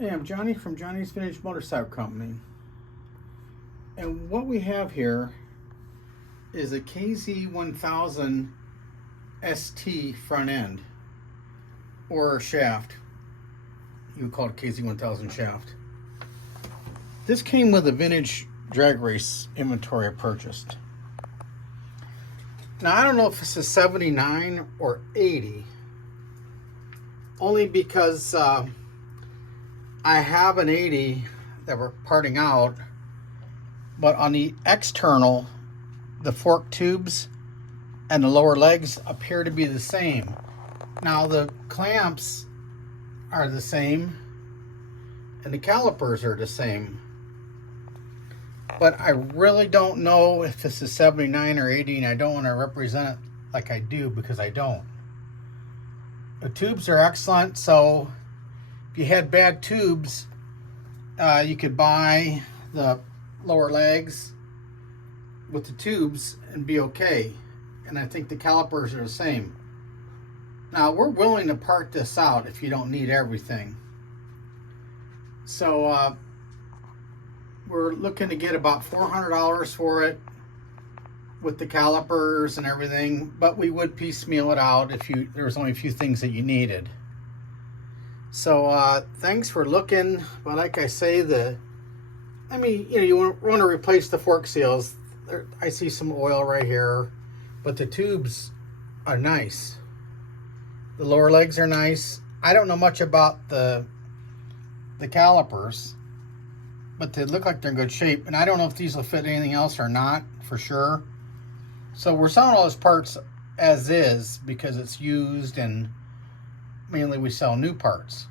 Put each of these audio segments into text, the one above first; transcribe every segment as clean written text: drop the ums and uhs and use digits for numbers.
Hey, I'm Johnny from Johnny's Vintage Motorcycle Company. And what we have here is a KZ1000 ST front end, or shaft. You would call it KZ1000 shaft. This came with a vintage drag race inventory I purchased. Now, I don't know if this is 79 or 80, only because I have an 80 that we're parting out, but on the external, the fork tubes and the lower legs appear to be the same. Now, the clamps are the same and the calipers are the same, but I really don't know if this is 79 or 80, and I don't want to represent it like I do because I don't. The tubes are excellent, so if you had bad tubes, you could buy the lower legs with the tubes and be okay. And I think the calipers are the same. Now, we're willing to part this out if you don't need everything. So we're looking to get about $400 for it with the calipers and everything, but we would piecemeal it out if there was only a few things that you needed. So thanks for looking. But like I say, you want to replace the fork seals. I see some oil right here, but the tubes are nice. The lower legs are nice. I don't know much about the calipers, but they look like they're in good shape. And I don't know if these will fit anything else or not for sure. So we're selling all those parts as is because it's used, and mainly we sell new parts.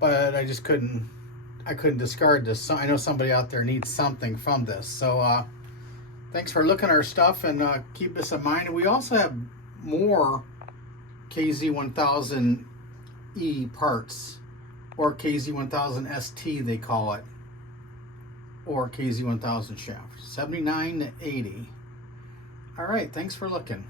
But I just couldn't discard this. So I know somebody out there needs something from this. So thanks for looking at our stuff, and keep this in mind. And we also have more KZ1000E parts, or KZ1000 ST they call it, or KZ1000 shaft, 79 to 80. All right, thanks for looking.